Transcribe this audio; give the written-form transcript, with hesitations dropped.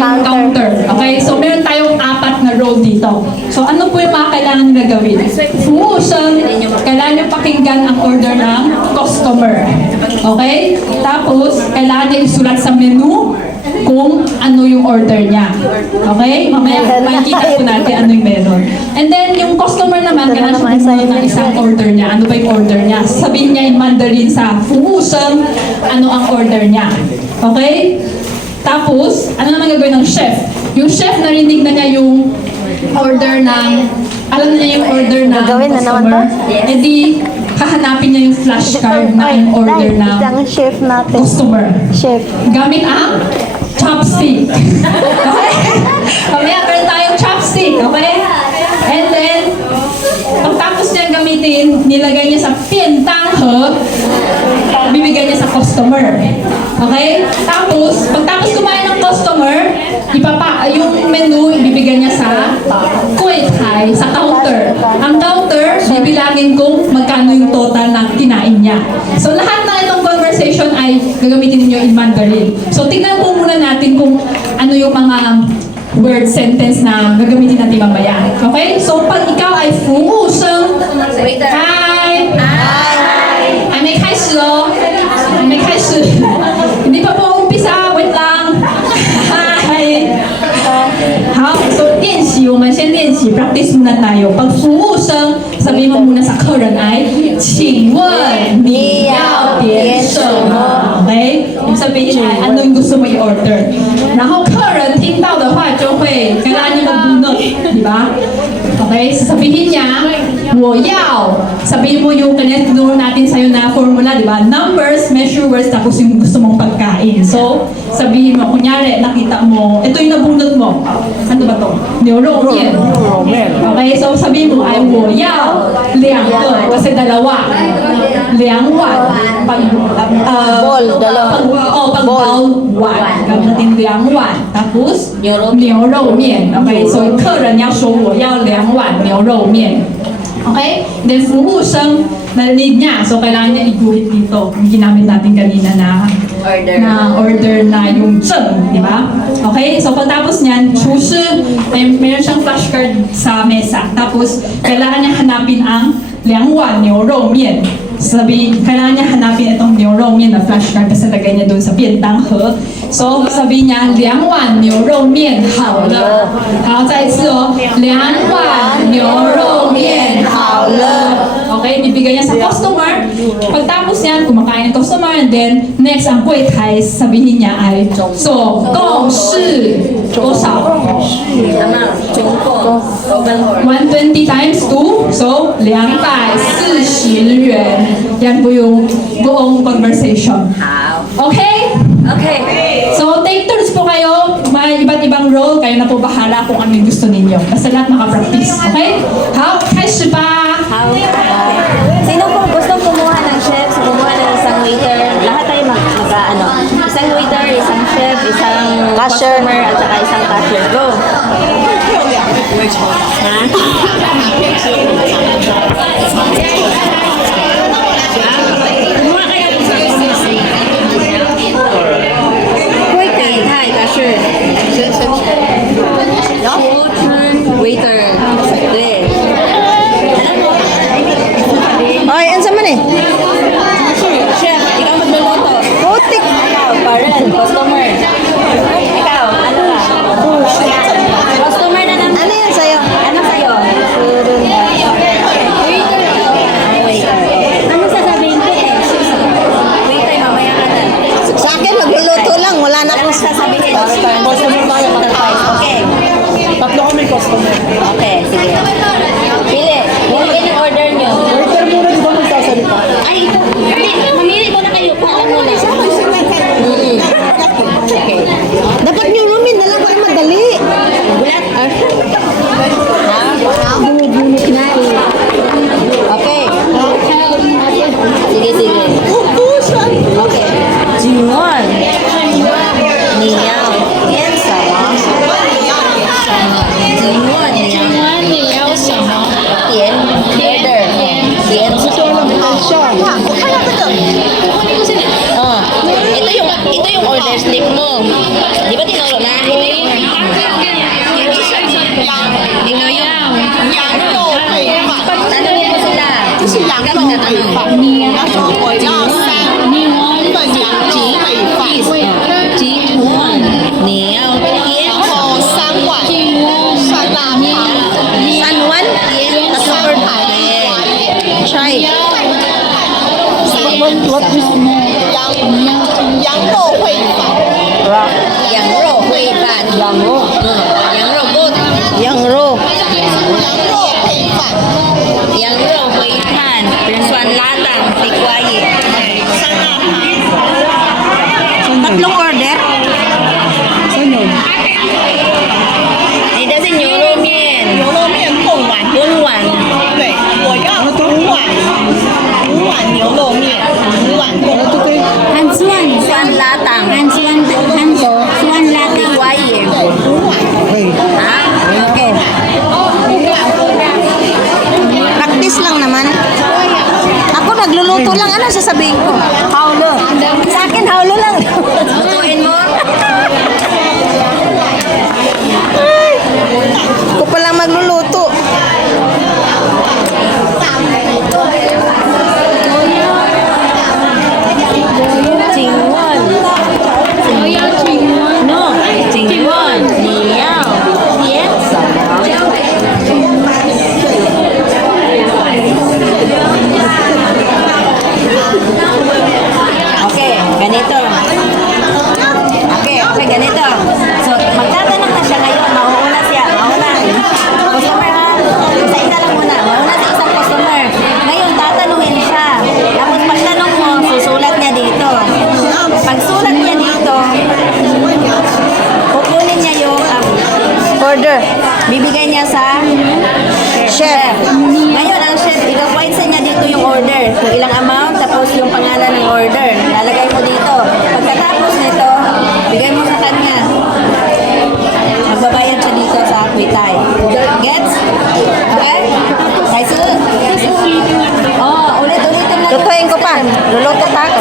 yung counter. Okay? So, meron tayong 4 na role dito. So, ano po yung mga kailangan nyo gagawin? Fuuseng, kailangan nyo pakinggan ang order ng customer. Okay? Tapos, kailangan nyo isulat sa menu kung ano yung order niya. Okay? Mamaya, makikita po natin ano yung meron. And then, yung customer naman, kailangan siya pumunod ng isang order niya. Ano ba yung order niya? Sabihin niya in Mandarin sa fuuseng, ano ang order niya. Okay? Tapos, ano naman gagawin ng chef? Yung chef, narinig na niya yung order ng, alam na niya yung order ng customer. E di, hahanapin niya yung flashcard na yung order ng chef natin. customer. Chef. Gamit ang chopstick. Okay? Mamaya, meron tayong chopstick. Okay? And then, pagtapos niya gamitin, nilagay niya sa pientanghe, bibigyan niya sa customer. Okay? Tapos, pagtapos kumain ng customer, yung menu, ibibigyan niya sa kuitai, sa counter. Ang counter, bibilangin kung magkano yung total na kinain niya. So, lahat na itong conversation ay gagamitin ninyo in Mandarin. So, tignan po muna natin kung ano yung mga word sentence na gagamitin natin mamaya. Okay? So, pag ikaw ay fuuseng, hi! Hi! Ay, may kaisi lo. May kaisi. Hindi pa po umpisa. Wait lang. Hi! 好, so 练习, 我们先练习, practice muna tayo. Pag 服务生, sabihin mo muna sa 客人ay, 请问你要点什么? Okay? Ibig sabihin ay, ano yung gusto mo i-order? 然后客人听到的话就会 kailangan niya mag-bunot, di ba? Okay? Sasabihin niya, 我要, sabihin mo yung kanina tinuro natin sa'yo na formula, di ba? Numbers, measure words, tapos yung gusto mong pagkain. So, sabihin mo, kunyari, nakita mo, ito yung nabunot mo. Ano ba to? 牛肉面. Okay, so sabihin mo ay 我要2个 kasi dalawa. 2碗 pag Bowl, dalawa. pag bowl 碗 gamitin 2碗 tapos 牛肉面. Okay, so 客人要说我要2碗牛肉面. Okay? Then, 服务生, narinig niya. So, kailangan niya iguhit dito. Yung ginamit natin kanina na order na yung zheng, di ba? Okay? So, pagtapos niyan, 厨师, meron siyang flashcard sa mesa. Tapos, kailangan niya hanapin ang 2碗牛肉面. Sabihin, kailangan niya hanapin itong 牛肉面na flashcard kasi lagay niya doon sa 便当盒. So, sabihin niya, 2碗牛肉面好了. 好，再一次哦. 2碗牛肉面好了. Okay, bibigay niya sa customer. Pagtapos yan, kumakain ng customer. And then, next, ang柜台, sabihin niya ay, 总共是多少? 120 times 2, so 240 元. Yan po yung buong conversation. Okay? Okay. So, take turns po kayo. May iba't ibang role. Kayo na po bahala kung ano yung gusto ninyo. Basta lahat makapractice. Okay? How? 开始吧! Sino po gusto kumuha ng chef, kumuha ng isang waiter? Lahat tayo ano, isang waiter, isang chef, isang Cashier. customer, at saka isang cashier. Go! Kumuha kayo ng waiter. Hi, cashier. Waiter. Good. Ay, ano sa man eh? Chef, ikaw magluluto. Putik. Ikaw, parent, customer. Ikaw, ano ka? Customer na naman. Ano yan sa'yo? Ano sa'yo? Waiter. Ano sasabihin ko eh? Waiter, mamaya ka na. Sa akin, magluluto lang. Wala na Ano akong sasabihin? Customer tayo. Okay. Tatlo kami customer. Okay, sige. Pili. Pili yung order nyo. Waiter muna, di ba magsasalita? Ay, hindi. Mamili mo na kayo. Paalam mo na. Okay. Dapat nyo rumin. Dalawa ay madali. Bulat. Bunit na eh. Okay. Sige, sige. Okay. Jingon. Niyaw. Yan sama. Jingon. Niyaw sama. Yan. Order. Yan sama. Oh, ito yung order slip mo. Di ba tinuro na? Ito yung 是羊肉烩饭，他说我要3份羊肉烩饭，鸡腿เหนียวเกี๊ย 然 ว 后3碗酸辣汤， อันวันเกี๊ยวตะโกนไทยใช่ 羊肉烩饭， อย่างโรคุยบานอย่างโรกุดอย่างโร 羊肉烩饭， อย่างโรคุยบานเป็นส่วนลาตังติกวายิ 酸辣汤， tatlong order Saan yun? Ito si Nyuro Mien 牛肉面贡丸， Bunwan 对，我要5碗牛肉面，5碗贡丸。 Han Suan. ส่วนลาตัง Han Suan. Han Suan ลาติกวายิ Okay. ฮะโอเค practice lang naman ako nagluluto lang ano sasabihin ko haulo sa akin haulo lang lutuin mo ay ako palang magluluto Jingwon no Jingwon Niao Yes Okay, ganito. Okay, ganito. So, magtatanong na siya ngayon. Mauuna siya. Mauna. Customer ha? Isa-isa lang muna. Mauna si isang customer. Ngayon, tatanungin siya. Tapos pagtanong mo, susulat niya dito. Pag sulat niya dito, kukunin niya yung order. Bibigay niya sa chef. Ngayon, ang chef, ikakwait sa niya dito yung order. Kung ilang amount, tapos yung pangalan ng order. Lalagay mo dito. Pagkatapos nito, bigay mo sa kanya. Magbabayad siya dito sa Kwitay. Gets? Okay? Kaisu? Oh, ulit-ulitin lang. Lutuin ko pa. Luluto pa ako.